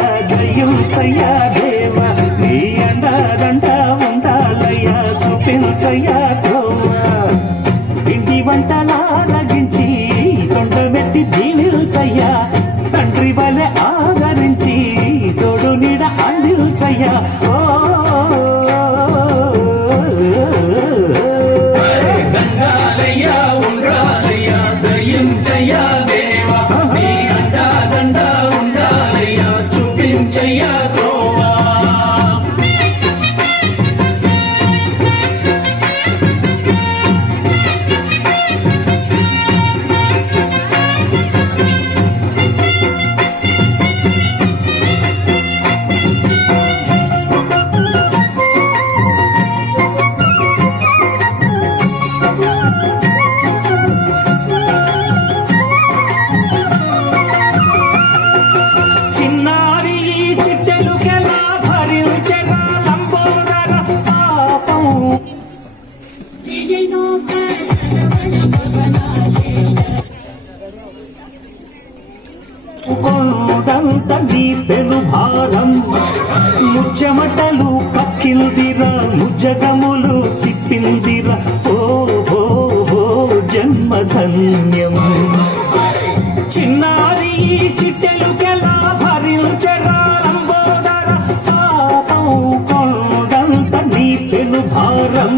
చూపించయ్యా దేవా నీ అండాదండ ఉండాలయ్యా చూపించయ్యా దేవా ఇంటి వంటలారగించి తొండమెత్తి దీనిల్చయ్యా తండ్రి వలె ఆదరించి తోడు నీడ అందిల్చయ్యా ఓ దండాలయ్యా ఉండాలయ్యా దయించయ్యా దేవా నీ అండాదండ ఉండాలయ్యా చూపించయ్యా దేవా నీ పెను భారం ముచ్చమటలు కక్కిందిరా ముజ్జగములు తిప్పిందిరా ఓ ఓ ఓ జన్మధన్యం చిన్నారి చిట్టెలుకెలా భరించరా లంబోదర పాపం కొండంత నీ పెను భారం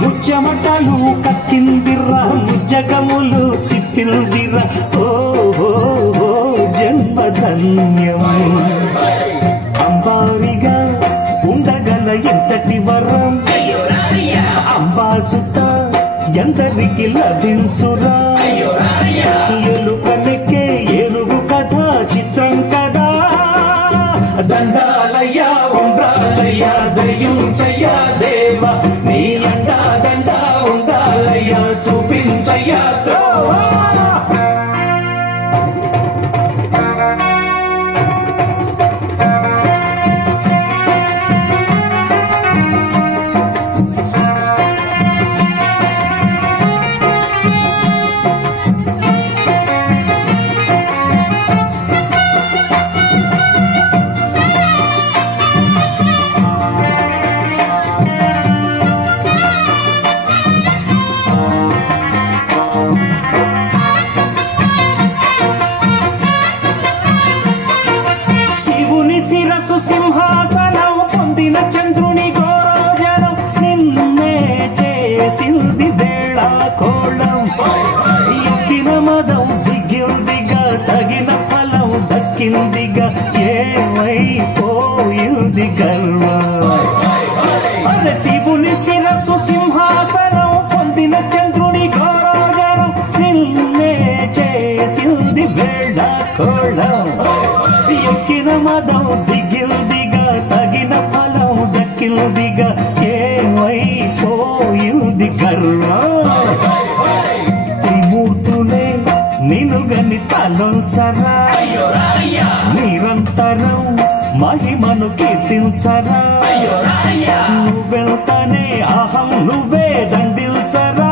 ముచ్చమటలు కక్కిందిరా ముజ్జగములు తిప్పిందిరా ఓ ఓ ఓ జన్మధన్యం అంబారిగా ఉండగల ఎంతటి వరం అంబాసుత ఎందరికి లభించురా ఎలుకనెక్కే ఏనుగు కథ చిత్రం కదా దండాలయ్యా ఉండాలయ్యా దయించయ్యా దేవా నీ అండా దండ ఉండాలయ్యా చూపించయ్యా దేవా శివుని శిరసు సింహాసనం పొందిన చంద్రుని గోరోజనం నిన్నే చేసింది వేళ కోళం ఎక్కిన మదం దిగిందిగా తగిన ఫలం దక్కిందిగా ఏమైపోయింది గర్వం అరే శివుని శిరసు సింహాసనం పొందిన చంద్రుని గోరోజనం నిన్నే చేసింది వేళ కోళం ఎక్కిన మదం దిగిందిగా తగిన ఫలం దక్కిందిగా ఏమైపోయింది గర్వం త్రిమూర్తులే నినుగని తలొల్చరా నిరంతరం మహిమను కీర్తించరా నువ్వెళ్తానే అహం నువ్వే దండిల్చరా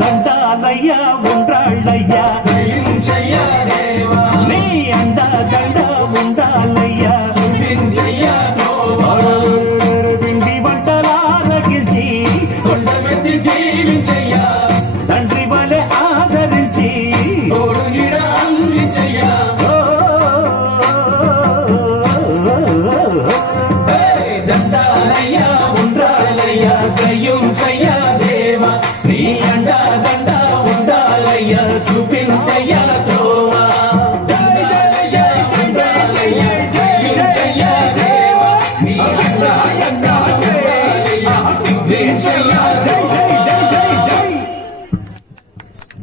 దండాలయ్యా ఉండ్రాళ్ళయ్యా నీ అండా దండ ఉండాలయ్యా పిండి వంటలారగించి కొండమెత్తి దీవించయ్యా తండ్రి వలె ఆదరించి తోడు నీడ అందించయ్యా దండాలయ్యా ఉండాలయ్యా దయించయ్యా దేవా నీ అండా దండ ఉండాలయ్యా చూపించయ్యా దేవా దండాలయ్యా ఉండాలయ్యా దీవించయ్యా